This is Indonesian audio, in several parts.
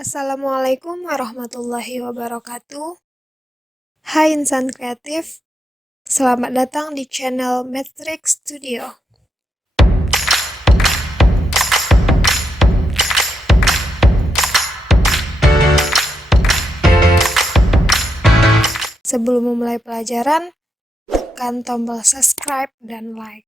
Assalamualaikum warahmatullahi wabarakatuh. Hai insan kreatif, selamat datang di channel Matrix Studio. Sebelum memulai pelajaran, tekan tombol subscribe dan like.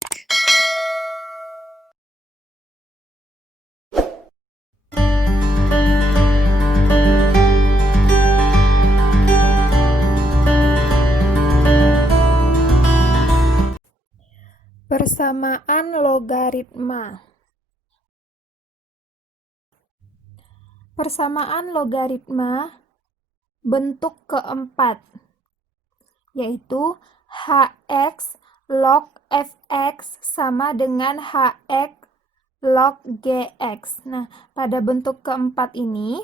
Persamaan logaritma. Persamaan logaritma bentuk keempat, yaitu hx log fx sama dengan hx log gx. Nah, pada bentuk keempat ini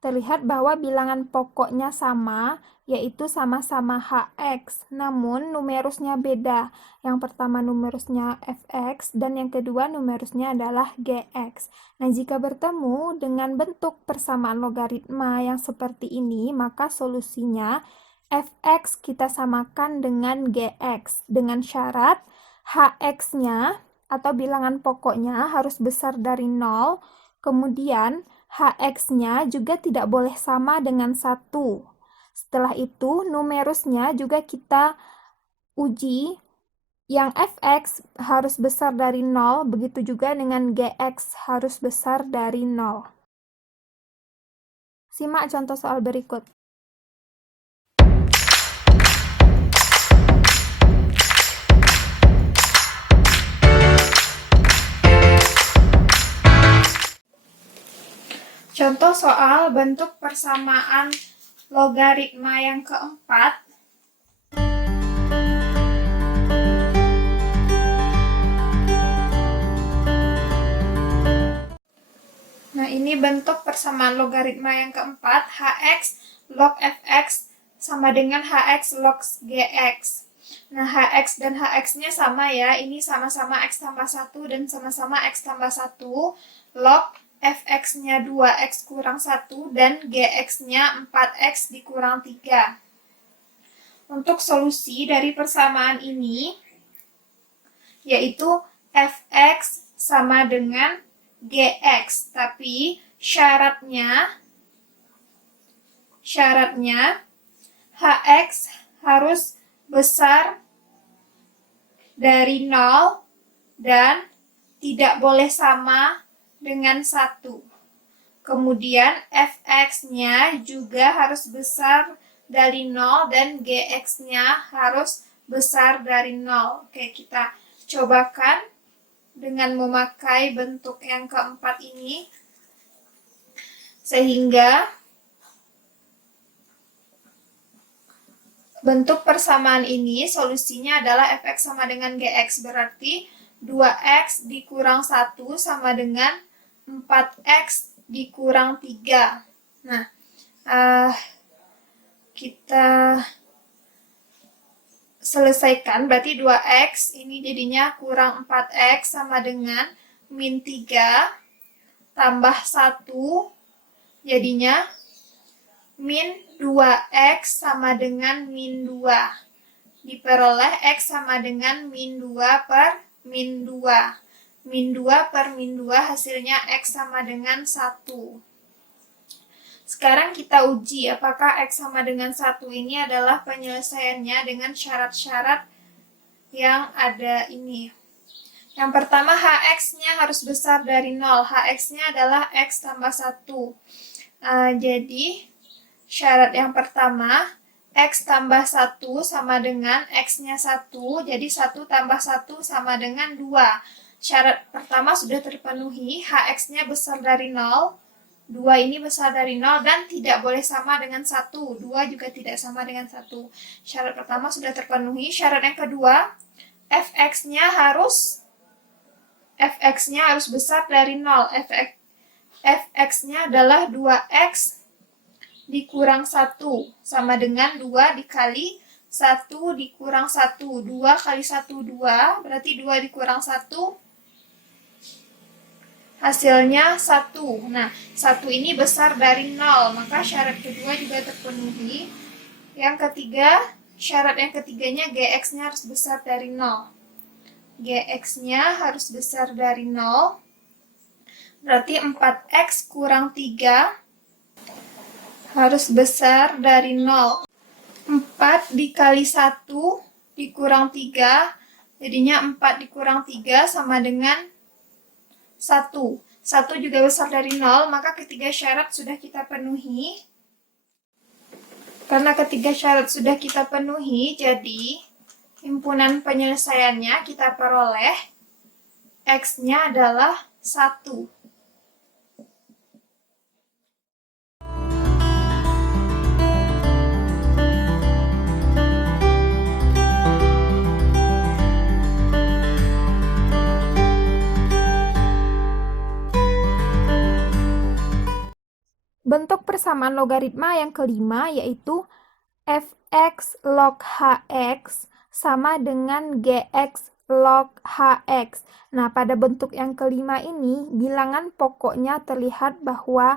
terlihat bahwa bilangan pokoknya sama, yaitu sama-sama hx, namun numerusnya beda. Yang pertama numerusnya fx dan yang kedua numerusnya adalah gx. Nah, jika bertemu dengan bentuk persamaan logaritma yang seperti ini, maka solusinya fx kita samakan dengan gx dengan syarat hx-nya atau bilangan pokoknya harus besar dari 0, kemudian hx-nya juga tidak boleh sama dengan 1. Setelah itu, numerusnya juga kita uji. Yang fx harus besar dari 0, begitu juga dengan gx harus besar dari 0. Simak contoh soal berikut. Contoh soal bentuk persamaan logaritma yang keempat. Nah, ini bentuk persamaan logaritma yang keempat, hx log fx sama dengan hx log gx. Nah, hx dan hx-nya sama ya, ini sama-sama x tambah 1 dan sama-sama x tambah 1, log fx-nya 2x kurang 1 dan gx-nya 4x dikurang 3. Untuk solusi dari persamaan ini, yaitu fx sama dengan gx, tapi syaratnya hx harus besar dari 0 dan tidak boleh sama dengan 1. Kemudian fx-nya juga harus besar dari 0 dan gx-nya harus besar dari 0. Oke, kita cobakan dengan memakai bentuk yang keempat ini, sehingga bentuk persamaan ini solusinya adalah fx sama dengan gx, berarti 2x dikurang 1 sama dengan 4x dikurang 3. Nah, kita selesaikan, berarti 2x ini jadinya kurang 4x sama dengan min 3 tambah 1 jadinya min 2x sama dengan min 2. Diperoleh x sama dengan min 2 per min 2. Min 2 per min 2 hasilnya x sama dengan 1. Sekarang kita uji apakah x sama dengan 1 ini adalah penyelesaiannya dengan syarat-syarat yang ada ini. Yang pertama, hx-nya harus besar dari 0. Hx-nya adalah x tambah 1. Jadi, syarat yang pertama, x tambah 1 sama dengan x-nya 1. Jadi, 1 tambah 1 sama dengan 2. Syarat pertama sudah terpenuhi, hx-nya besar dari 0. 2 ini besar dari 0 dan tidak boleh sama dengan 1. 2 juga tidak sama dengan 1. Syarat pertama sudah terpenuhi. Syarat yang kedua, fx-nya harus besar dari 0. Fx-nya adalah 2x dikurang 1 sama dengan 2 dikali 1 dikurang 1. 2 kali 1, 2. Berarti 2 dikurang 1 Hasilnya 1. Nah, 1 ini besar dari 0, maka syarat kedua juga terpenuhi. Yang ketiga, syarat yang ketiganya GX-nya harus besar dari 0. GX-nya harus besar dari 0. Berarti 4X kurang 3 harus besar dari 0. 4 dikali 1 dikurang 3, jadinya 4 dikurang 3 sama dengan 1. 1 juga besar dari 0, maka ketiga syarat sudah kita penuhi. Karena ketiga syarat sudah kita penuhi, jadi himpunan penyelesaiannya kita peroleh X-nya adalah 1. Bentuk persamaan logaritma yang kelima yaitu fx log hx sama dengan gx log hx. Nah, pada bentuk yang kelima ini, bilangan pokoknya terlihat bahwa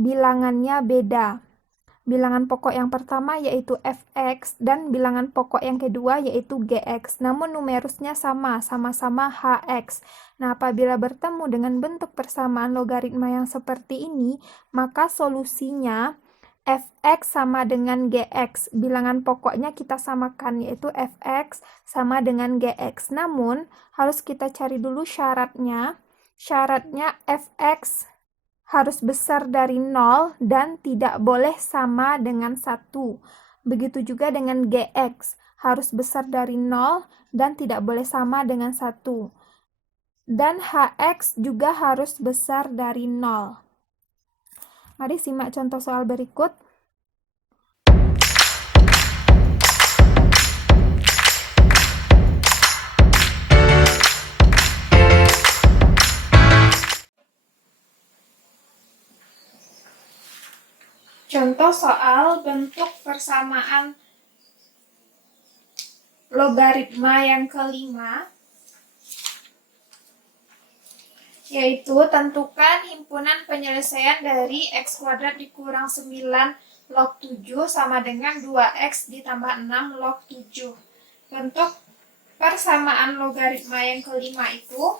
bilangannya beda. Bilangan pokok yang pertama yaitu fx dan bilangan pokok yang kedua yaitu gx. Namun numerusnya sama, sama-sama hx. Nah, apabila bertemu dengan bentuk persamaan logaritma yang seperti ini, maka solusinya fx sama dengan gx. Bilangan pokoknya kita samakan yaitu fx sama dengan gx. Namun, harus kita cari dulu syaratnya. Syaratnya fx harus besar dari 0 dan tidak boleh sama dengan 1. Begitu juga dengan GX, harus besar dari 0 dan tidak boleh sama dengan 1. Dan HX juga harus besar dari 0. Mari simak contoh soal berikut. Contoh soal bentuk persamaan logaritma yang kelima, yaitu tentukan himpunan penyelesaian dari x kuadrat dikurang 9 log 7 sama dengan 2x ditambah 6 log 7. Bentuk persamaan logaritma yang kelima itu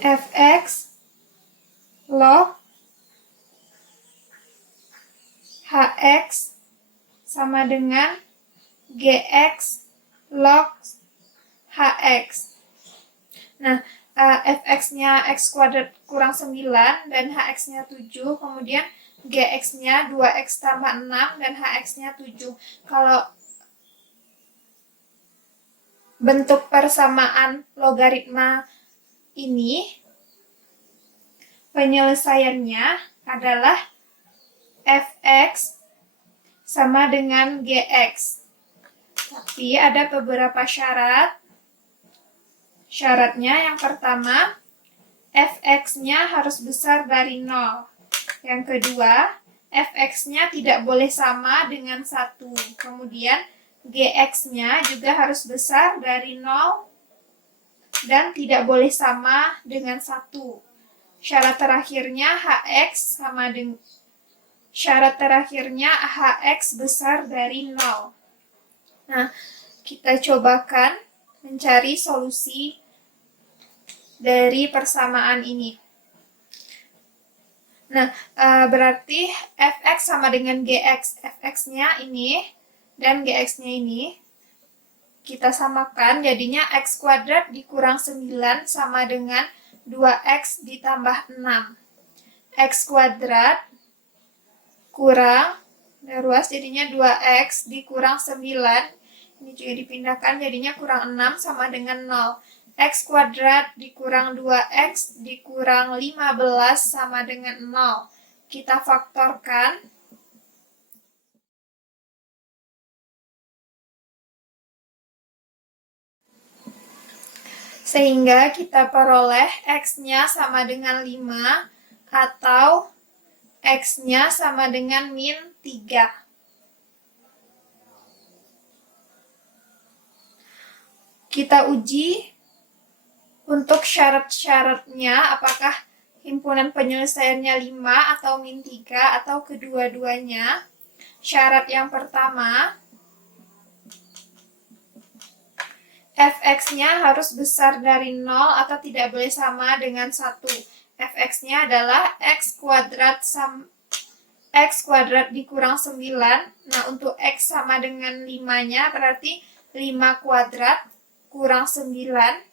fx log hx sama dengan gx log hx. Nah, fx-nya x kuadrat kurang 9 dan hx-nya 7, kemudian gx-nya 2x tambah 6 dan hx-nya 7. Kalau bentuk persamaan logaritma ini, penyelesaiannya adalah fx sama dengan gx. Tapi ada beberapa syarat. Syaratnya yang pertama, fx-nya harus besar dari 0. Yang kedua, fx-nya tidak boleh sama dengan 1. Kemudian, gx-nya juga harus besar dari 0 dan tidak boleh sama dengan 1. Syarat terakhirnya hx sama dengan hx besar dari 0. Nah, kita cobakan mencari solusi dari persamaan ini. Nah, berarti fx sama dengan gx. Fx-nya ini dan gx-nya ini kita samakan, jadinya x kuadrat dikurang 9 sama dengan 2x ditambah 6. X kuadrat kurang, ruas jadinya 2x dikurang 9. Ini juga dipindahkan, jadinya kurang 6 sama dengan 0. X kuadrat dikurang 2x dikurang 15 sama dengan 0. Kita faktorkan. Sehingga kita peroleh x-nya sama dengan 5 atau x-nya sama dengan min 3. Kita uji untuk syarat-syaratnya, apakah himpunan penyelesaiannya 5 atau min 3 atau kedua-duanya. Syarat yang pertama, fx-nya harus besar dari 0 atau tidak boleh sama dengan 1. Fx-nya adalah x kuadrat dikurang 9. Nah, untuk x sama dengan 5-nya berarti 5 kuadrat kurang 9.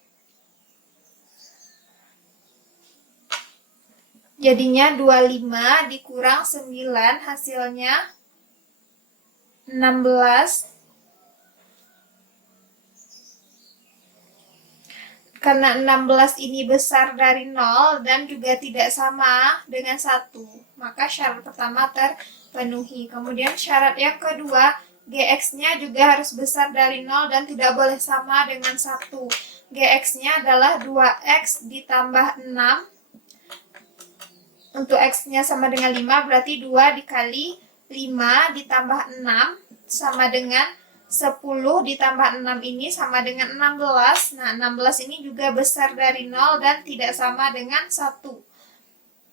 Jadinya 25 dikurang 9 hasilnya 16. Karena 16 ini besar dari 0 dan juga tidak sama dengan 1, maka syarat pertama terpenuhi. Kemudian syarat yang kedua, gx-nya juga harus besar dari 0 dan tidak boleh sama dengan 1. Gx-nya adalah 2x ditambah 6. Untuk x-nya sama dengan 5, berarti 2 dikali 5 ditambah 6 sama dengan 10 ditambah 6 ini sama dengan 16. Nah, 16 ini juga besar dari 0 dan tidak sama dengan 1.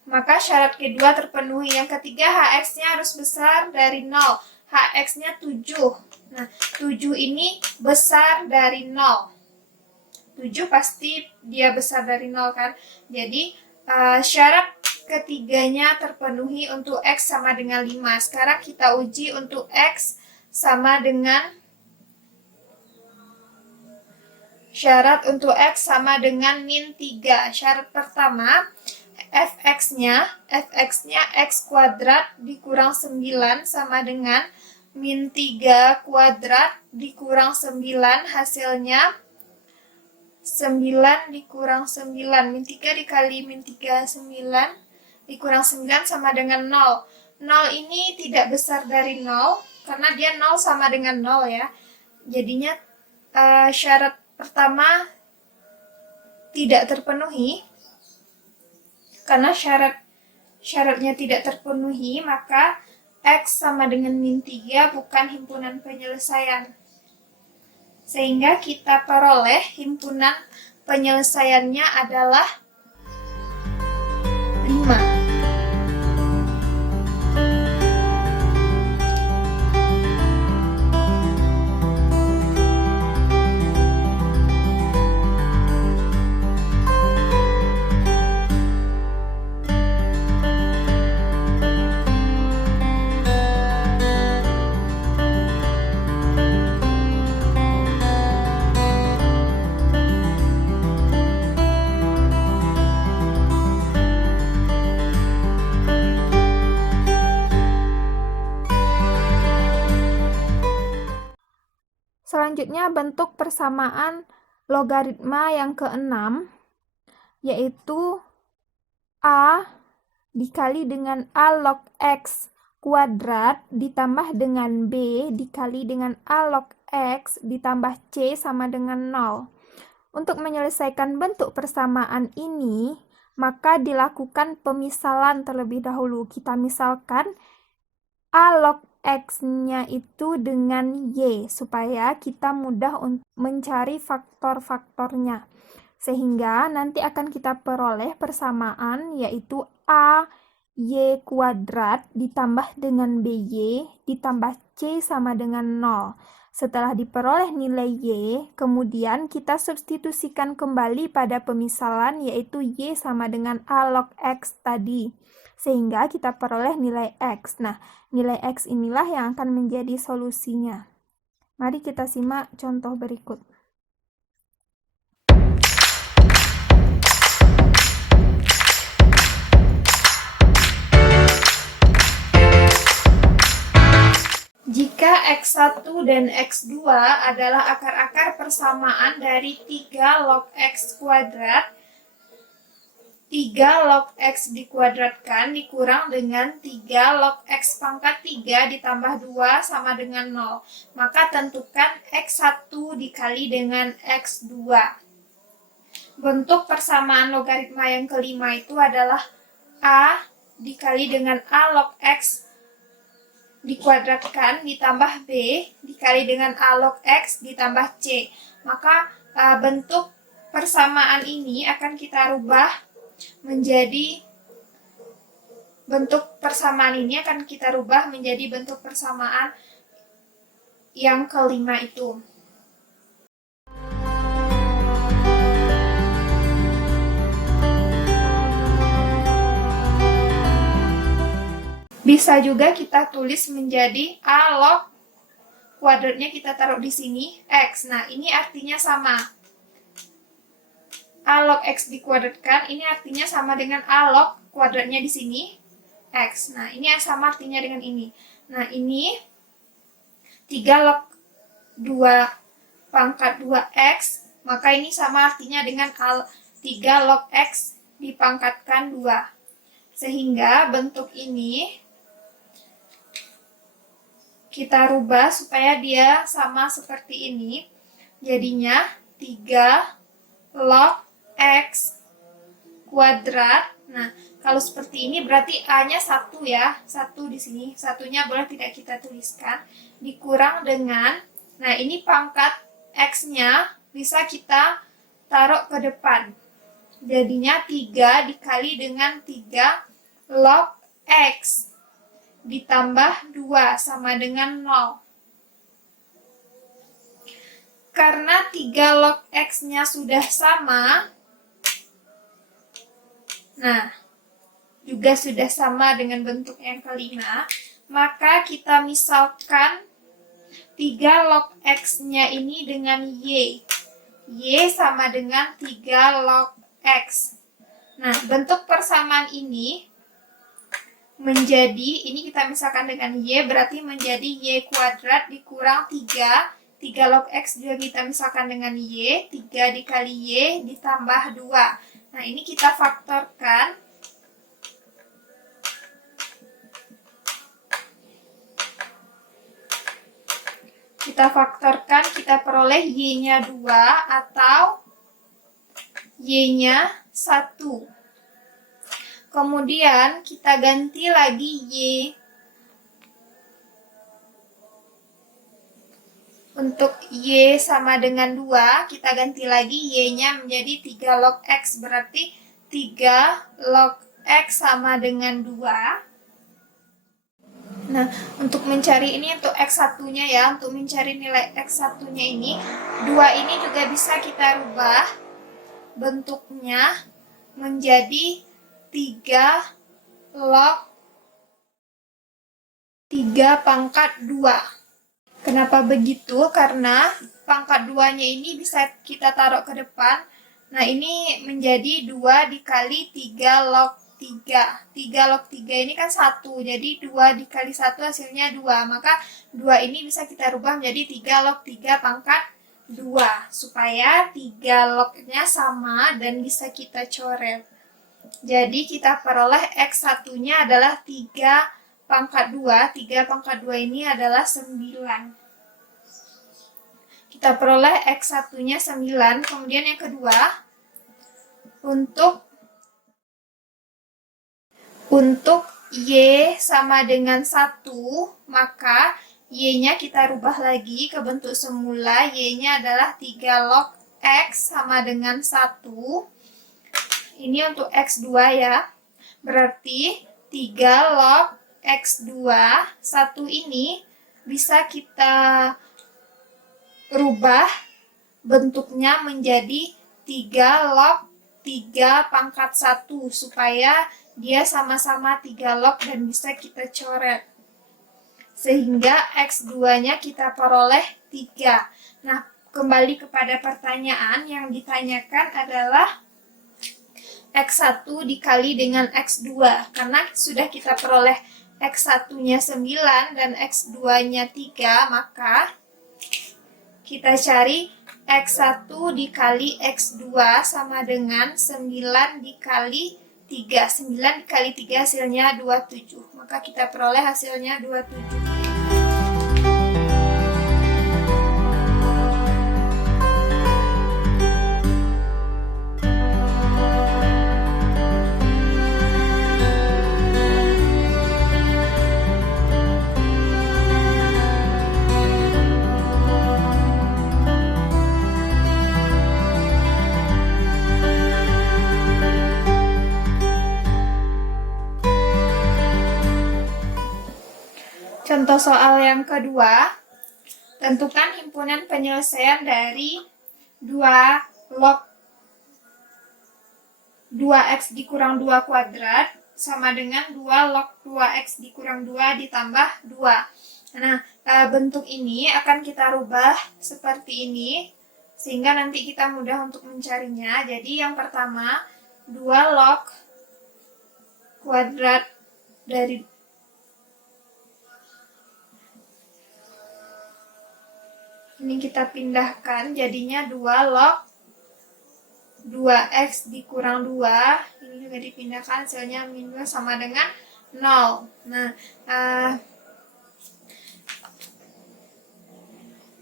Maka syarat kedua terpenuhi. Yang ketiga, hx-nya harus besar dari 0. Hx-nya 7. Nah, 7 ini besar dari 0. 7 pasti dia besar dari 0 kan? Jadi, syarat ketiganya terpenuhi untuk x sama dengan 5. Sekarang kita uji untuk x sama dengan syarat untuk x sama dengan min 3. Syarat pertama, fx-nya x kuadrat dikurang 9 sama dengan min 3 kuadrat dikurang 9, hasilnya 9 dikurang 9. Min 3 dikali min 3, 9. Dikurang 9 sama dengan 0. 0 ini tidak besar dari 0, karena dia 0 sama dengan 0 ya. Jadinya syarat pertama tidak terpenuhi. Karena syaratnya tidak terpenuhi, maka x sama dengan min 3 bukan himpunan penyelesaian. Sehingga kita peroleh himpunan penyelesaiannya adalah 5. Selanjutnya bentuk persamaan logaritma yang keenam, yaitu A dikali dengan A log X kuadrat ditambah dengan B dikali dengan A log X ditambah C sama dengan 0. Untuk menyelesaikan bentuk persamaan ini, maka dilakukan pemisalan terlebih dahulu. Kita misalkan A log X-nya itu dengan Y, supaya kita mudah untuk mencari faktor-faktornya. Sehingga nanti akan kita peroleh persamaan, yaitu A Y kuadrat ditambah dengan BY ditambah C sama dengan 0. Setelah diperoleh nilai Y, kemudian kita substitusikan kembali pada pemisalan, yaitu Y sama dengan A log X tadi. Sehingga kita peroleh nilai X. Nah, nilai X inilah yang akan menjadi solusinya. Mari kita simak contoh berikut. Jika X1 dan X2 adalah akar-akar persamaan dari 3 log X kuadrat, 3 log X dikuadratkan dikurang dengan 3 log X pangkat 3 ditambah 2 sama dengan 0. Maka tentukan X1 dikali dengan X2. Bentuk persamaan logaritma yang kelima itu adalah A dikali dengan A log X dikuadratkan ditambah B dikali dengan A log X ditambah C. Maka bentuk persamaan ini akan kita rubah menjadi bentuk persamaan yang kelima itu. Bisa juga kita tulis menjadi A log kuadratnya kita taruh di sini X. Nah, ini artinya sama. A log X dikuadratkan, ini artinya sama dengan A log kuadratnya di sini X. Nah, ini yang sama artinya dengan ini. Nah, ini 3 log 2 pangkat 2X, maka ini sama artinya dengan 3 log X dipangkatkan 2. Sehingga bentuk ini kita rubah supaya dia sama seperti ini. Jadinya 3 log X kuadrat. Nah, kalau seperti ini berarti A-nya 1 ya. 1 di sini. Satunya boleh tidak kita tuliskan. Dikurang dengan, nah ini pangkat X-nya bisa kita taruh ke depan. Jadinya 3 dikali dengan 3 log X ditambah 2 sama dengan 0. Karena 3 log X-nya sudah sama, nah, juga sudah sama dengan bentuk yang kelima, maka kita misalkan 3 log X-nya ini dengan Y. Y sama dengan 3 log X. Nah, bentuk persamaan ini menjadi, ini kita misalkan dengan Y, berarti menjadi Y kuadrat dikurang 3. 3 log X juga kita misalkan dengan Y, 3 dikali Y ditambah 2. Nah, ini kita faktorkan. Kita peroleh Y-nya 2 atau Y-nya 1. Kemudian kita ganti lagi Y. Untuk Y sama dengan 2, kita ganti lagi Y-nya menjadi 3 log X. Berarti 3 log X sama dengan 2. Nah, untuk mencari ini untuk X1-nya ya, untuk mencari nilai X1-nya ini, 2 ini juga bisa kita rubah bentuknya menjadi 3 log 3 pangkat 2. Kenapa begitu? Karena pangkat 2-nya ini bisa kita taruh ke depan. Nah, ini menjadi 2 dikali 3 log 3. 3 log 3 ini kan 1, jadi 2 dikali 1 hasilnya 2. Maka 2 ini bisa kita rubah menjadi 3 log 3 pangkat 2. Supaya 3 lognya sama dan bisa kita coret. Jadi kita peroleh X1-nya adalah 3 pangkat 2, 3 pangkat 2 ini adalah 9. Kita peroleh X1-nya 9, kemudian yang kedua, untuk Y sama dengan 1, maka Y-nya kita rubah lagi ke bentuk semula, Y-nya adalah 3 log X sama dengan 1. Ini untuk X2 ya, berarti 3 log X2, 1 ini bisa kita rubah bentuknya menjadi 3 log 3 pangkat 1 supaya dia sama-sama 3 log dan bisa kita coret. Sehingga X2-nya kita peroleh 3. Nah, kembali kepada pertanyaan yang ditanyakan adalah X1 dikali dengan X2. Karena sudah kita peroleh X1-nya 9 dan X2-nya 3, maka kita cari X1 dikali X2 sama dengan 9 dikali 3. 9 dikali 3 hasilnya 27. Maka kita peroleh hasilnya 27. Contoh soal yang kedua, tentukan himpunan penyelesaian dari 2 log 2x dikurang 2 kuadrat sama dengan 2 log 2x dikurang 2 ditambah 2. Nah, bentuk ini akan kita rubah seperti ini, sehingga nanti kita mudah untuk mencarinya. Jadi yang pertama, 2 log kuadrat dari ini kita pindahkan, jadinya 2 log 2x dikurang 2, ini juga dipindahkan, hasilnya min 2 sama dengan 0. Nah,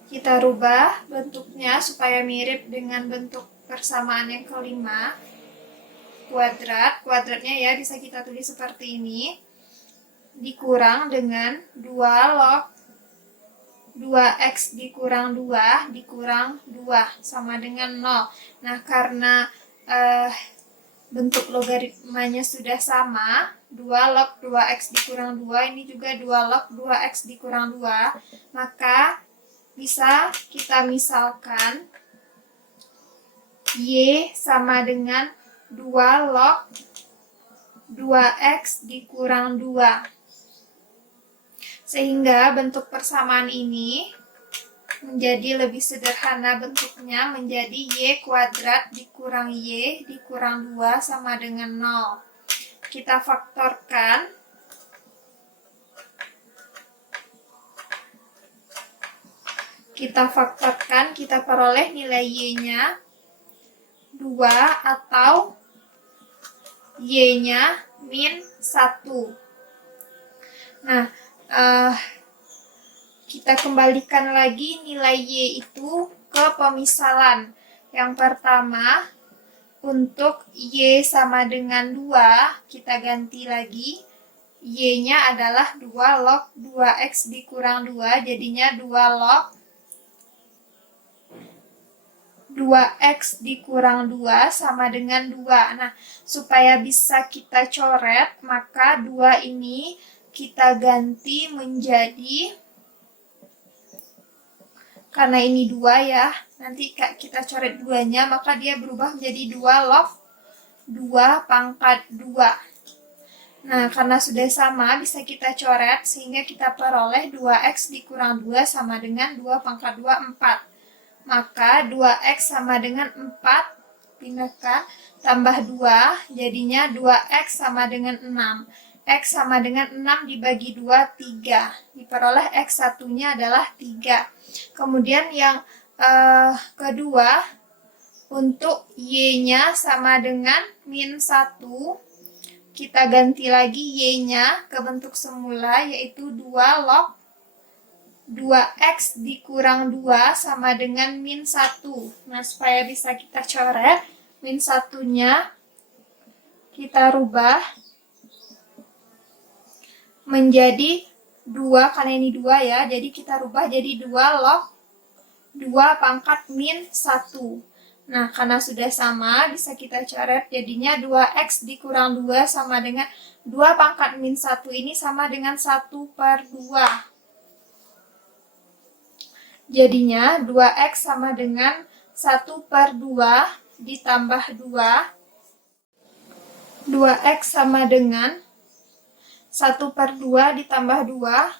kita rubah bentuknya supaya mirip dengan bentuk persamaan yang kelima. Kuadratnya ya bisa kita tulis seperti ini, dikurang dengan 2 log 2x dikurang 2 dikurang 2 sama dengan 0. Nah, karena bentuk logaritmanya sudah sama, 2 log 2x dikurang 2 ini juga 2 log 2x dikurang 2, maka bisa kita misalkan y sama dengan 2 log 2x dikurang 2. Sehingga bentuk persamaan ini menjadi lebih sederhana bentuknya, menjadi y kuadrat dikurang y dikurang 2 sama dengan 0. Kita faktorkan. Kita peroleh nilai y-nya 2 atau y-nya min 1. Nah, kita kembalikan lagi nilai y itu ke pemisalan. Yang pertama, untuk y sama dengan 2, kita ganti lagi. Y-nya adalah 2 log 2x dikurang 2, jadinya 2 log 2x dikurang 2 sama dengan 2. Nah, supaya bisa kita coret, maka 2 ini kita ganti menjadi, karena ini 2 ya, nanti kita coret 2-nya, maka dia berubah menjadi 2 log 2 pangkat 2. Nah, karena sudah sama, bisa kita coret, sehingga kita peroleh 2x dikurang 2 sama dengan 2 pangkat 2, 4. Maka 2x sama dengan 4, pindahkan, tambah 2, jadinya 2x sama dengan 6. X sama dengan 6 dibagi 2, 3. Diperoleh X1-nya adalah 3. Kemudian yang kedua, untuk Y-nya sama dengan min 1. Kita ganti lagi Y-nya ke bentuk semula, yaitu 2 log 2x dikurang 2 sama dengan min 1. Nah, supaya bisa kita coret, min 1-nya kita rubah menjadi 2, karena ini 2 ya, jadi kita rubah jadi 2 log 2 pangkat min 1. Nah, karena sudah sama, bisa kita coret, jadinya 2x dikurang 2 sama dengan 2 pangkat min 1 ini sama dengan 1/2. Jadinya 2x sama dengan 1/2 ditambah 2. 2x sama dengan 1/2 ditambah 2,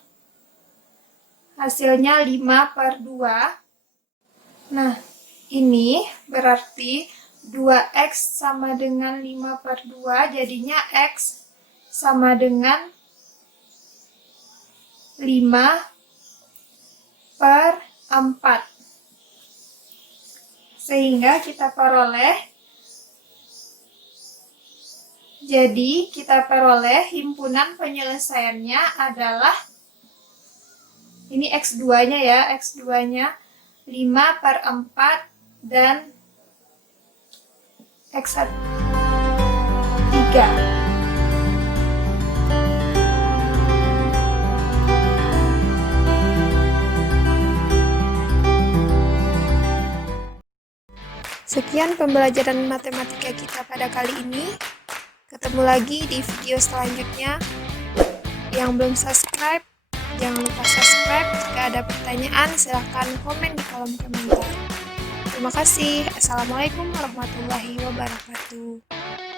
hasilnya 5/2. Nah, ini berarti 2x sama dengan 5/2, jadinya x sama dengan 5/4. Sehingga kita peroleh, himpunan penyelesaiannya adalah, ini X2-nya ya, X2-nya 5/4 dan X1 3. Sekian pembelajaran matematika kita pada kali ini. Ketemu lagi di video selanjutnya. Yang belum subscribe, Jangan lupa subscribe. Jika ada pertanyaan, silahkan komen di kolom komentar. Terima kasih. Assalamualaikum warahmatullahi wabarakatuh.